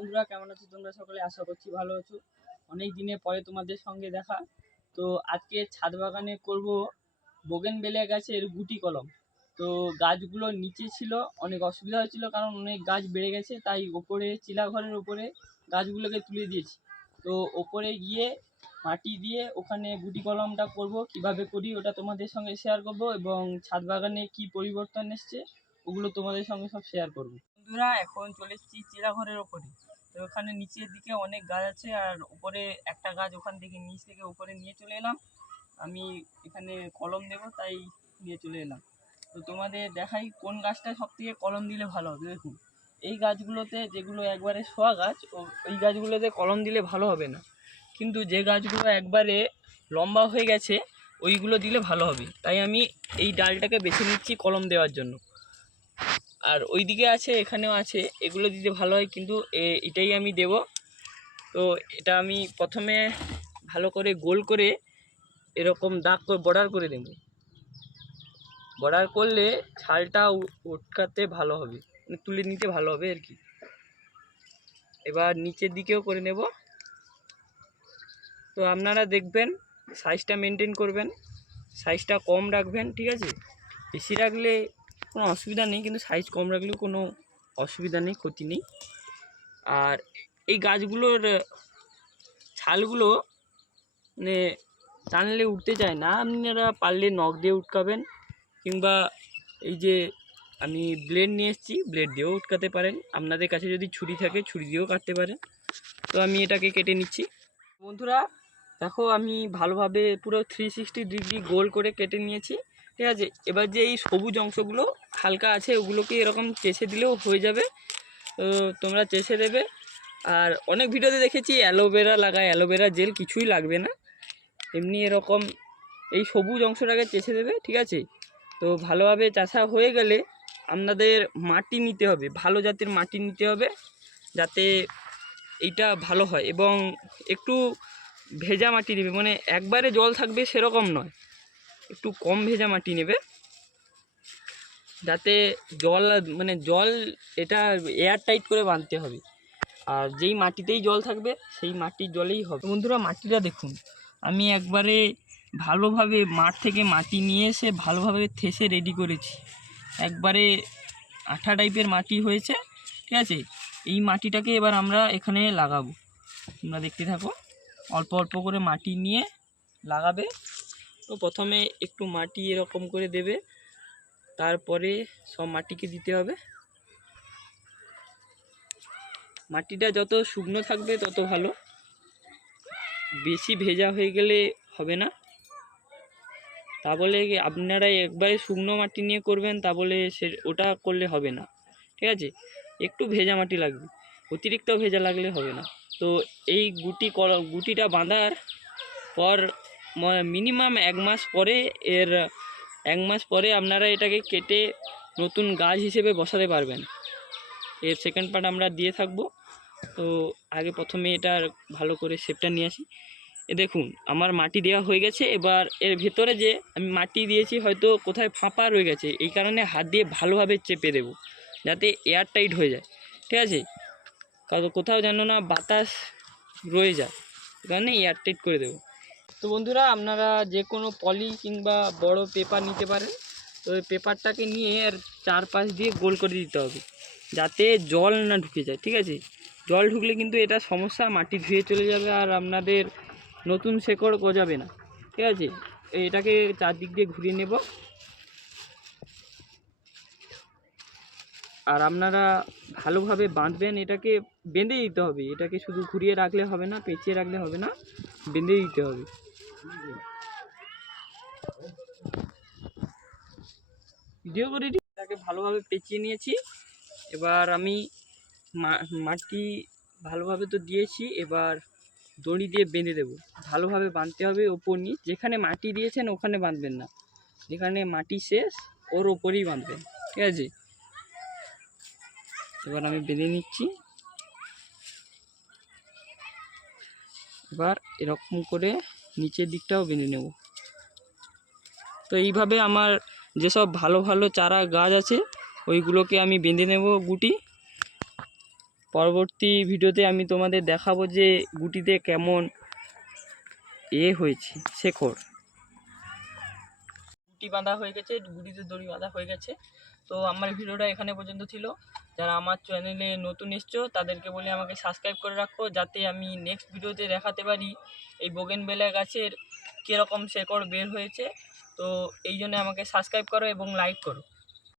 বন্ধুরা, কেমন আছো তোমরা সকলে? আশা করছি ভালো আছো। অনেক দিনের পরে তোমাদের সঙ্গে দেখা। তো আজকে ছাদ বাগানে করব বোগেনভেলিয়া গাছের গুটি কলম। তো গাছগুলো নিচে ছিল, অনেক অসুবিধা হচ্ছিল কারণ অনেক গাছ বেড়ে গেছে, তাই ওপরে চিলাঘরের ওপরে গাছগুলোকে তুলে দিয়েছি। তো ওপরে গিয়ে মাটি দিয়ে ওখানে গুটি কলমটা করব। কিভাবে করি ওটা তোমাদের সঙ্গে শেয়ার করব, এবং ছাদ বাগানে কি পরিবর্তন এসছে ওগুলো তোমাদের সঙ্গে সব শেয়ার করব। বন্ধুরা, এখন চলে এসেছি চিলাঘরের ওপরে। তো ওখানে নিচের দিকে অনেক গাছ আছে, আর উপরে একটা গাছ ওখান থেকে নিচ থেকে উপরে নিয়ে চলে এলাম। আমি এখানে কলম দেবো তাই নিয়ে চলে এলাম। তো তোমাদের দেখাই কোন গাছটা সব থেকে কলম দিলে ভালো হবে। দেখুন, এই গাছগুলোতে যেগুলো একবারে শোয়া গাছ, ওই গাছগুলোতে কলম দিলে ভালো হবে না, কিন্তু যে গাছগুলো একবারে লম্বা হয়ে গেছে ওইগুলো দিলে ভালো হবে। তাই আমি এই ডালটাকে বেছে নিচ্ছি কলম দেওয়ার জন্য। আর ওইদিকে আছে, এখানেও আছে, এগুলো দিতে ভালো হয়, কিন্তু এটাই আমি দেব। তো এটা আমি প্রথমে ভালো করে গোল করে এরকম দাগ করে বর্ডার করে দেব। বর্ডার করলে ছালটা উটকাতে ভালো হবে, মানে তুলে নিতে ভালো হবে আর কি। এবার নিচের দিকেও করে নেব। তো আপনারা দেখবেন, সাইজটা মেনটেন করবেন, সাইজটা কম রাখবেন, ঠিক আছে? বেশি রাখলে কোনো অসুবিধা নেই, কিন্তু সাইজ কম রাখলেও কোনো অসুবিধা নেই, ক্ষতি নেই। আর এই গাছগুলোর ছালগুলো মানে টানলে উঠতে চায় না, আপনারা পারলে নখ দিয়ে উটকাবেন, কিংবা এই যে আমি ব্লেড নিয়ে এসেছি, ব্লেড দিয়েও উটকাতে পারেন। আপনাদের কাছে যদি ছুরি থাকে ছুরি দিয়েও কাটতে পারেন। তো আমি এটাকে কেটে নিচ্ছি। বন্ধুরা দেখো, আমি ভালোভাবে পুরো 360 ডিগ্রি গোল করে কেটে নিয়েছি, ঠিক আছে? এবার যে এই সবুজ অংশগুলো হালকা আছে ওগুলোকে এরকম চেষে দিলেও হয়ে যাবে। তো তোমরা চেষে দেবে। আর অনেক ভিডিওতে দেখেছি অ্যালোভেরা লাগায়, অ্যালোভেরা জেল কিছুই লাগবে না, এমনি এরকম এই সবুজ অংশটাকে চেষে দেবে, ঠিক আছে? তো ভালোভাবে চাষা হয়ে গেলে আপনাদের মাটি নিতে হবে, ভালো জাতের মাটি নিতে হবে, যাতে এইটা ভালো হয়। এবং একটু ভেজা মাটি নেবে, মানে একবারে জল থাকবে সেরকম নয়, একটু কম ভেজা মাটি নেবে, যাতে জল মানে জল এটা এয়ার টাইট করে বাঁধতে হবে। আর যেই মাটিতেই জল থাকবে সেই মাটির জলেই হবে। বন্ধুরা, মাটিটা দেখুন, আমি একবারে ভালোভাবে মাঠ থেকে মাটি নিয়ে এসে ভালোভাবে থেসে রেডি করেছি। একবারে আঠা টাইপের মাটি হয়েছে, ঠিক আছে? এই মাটিটাকে এবার আমরা এখানে লাগাবো। তোমরা দেখতে থাকো, অল্প অল্প করে মাটি নিয়ে লাগাবে। তো প্রথমে একটু মাটি এরকম করে দেবে, তারপরে সব মাটিকে দিতে হবে। মাটিটা যত শুকনো থাকবে তত ভালো, বেশি ভেজা হয়ে গেলে হবে না। তা বলে আপনারা একবারে শুকনো মাটি নিয়ে করবেন তা বলে ওটা করলে হবে না, ঠিক আছে? একটু ভেজা মাটি লাগবে, অতিরিক্ত ভেজা লাগলে হবে না। তো এই গুটিটা বাঁধার পর মিনিমাম 1 মাস পরে, এর 1 মাস পরে আপনারা এটাকে কেটে নতুন গাছ হিসেবে বসাতে পারবেন। এর সেকেন্ড পার্ট আমরা দিয়ে থাকবো। তো আগে প্রথমে এটার ভালো করে শেপটা নিয়ে আসি। দেখুন, আমার মাটি দেওয়া হয়ে গেছে। এবার এর ভেতরে যে আমি মাটি দিয়েছি হয়তো কোথায় ফাঁপা রয়ে গেছে, এই কারণে হাত দিয়ে ভালোভাবে চেপে দেব, যাতে এয়ার টাইট হয়ে যায়, ঠিক আছে? কারণ কোথাও যেন না বাতাস রয়ে যায়, এই কারণে এয়ার টাইট করে দেবো। তো বন্ধুরা, আপনারা যে কোনো পলি কিংবা বড় পেপার নিতে পারেন। তো এই পেপারটাকে নিয়ে আর চারপাশ দিয়ে গোল করে দিতে হবে, যাতে জল না ঢুকে যায়, ঠিক আছে? জল ঢুকলে কিন্তু এটা সমস্যা, মাটি ধুয়ে চলে যাবে আর আপনাদের নতুন শেকড় গজাবে না, ঠিক আছে? এটাকে চারদিক দিয়ে ঘুরিয়ে নেব। আর আপনারা ভালোভাবে বাঁধবেন, এটাকে বেঁধে দিতে হবে, এটাকে শুধু ঘুরিয়ে রাখলে হবে না, পেঁচিয়ে রাখলে হবে না, বেঁধে দিতে হবে। ভিডিও করে এটাকে ভালোভাবে পেঁচিয়ে নিয়েছি। এবার আমি মাটি ভালোভাবে তো দিয়েছি, এবার দড়ি দিয়ে বেঁধে দেবো। ভালোভাবে বাঁধতে হবে, ওপর নিচ যেখানে মাটি দিয়েছেন ওখানে বাঁধবেন না, যেখানে মাটি শেষ ওর ওপরেই বাঁধবেন, ঠিক আছে? এবার আমি বেঁধে নিচ্ছি। এবার এরকম করে নিচের দিকটাও বেঁধে নেব। তো এইভাবে আমার যেসব ভালো ভালো চারা গাছ আছে ওইগুলোকে আমি বেঁধে নেব গুটি। পরবর্তী ভিডিওতে আমি তোমাদের দেখাবো যে গুটিতে কেমন হয়েছে শেকড়। গুটি বাঁধা হয়ে গেছে, গুটিতে দড়ি বাঁধা হয়ে গেছে। তো আমার ভিডিওটা এখানে পর্যন্ত ছিল। যারা আমার চ্যানেলে নতুন এসছো তাদেরকে বলে আমাকে সাবস্ক্রাইব করে রাখো, যাতে আমি নেক্সট ভিডিওতে দেখাতে পারি এই বোগেনভেলিয়া গাছের কীরকম শেকড় বের হয়েছে। তো এই জন্য আমাকে সাবস্ক্রাইব করো এবং লাইক করো।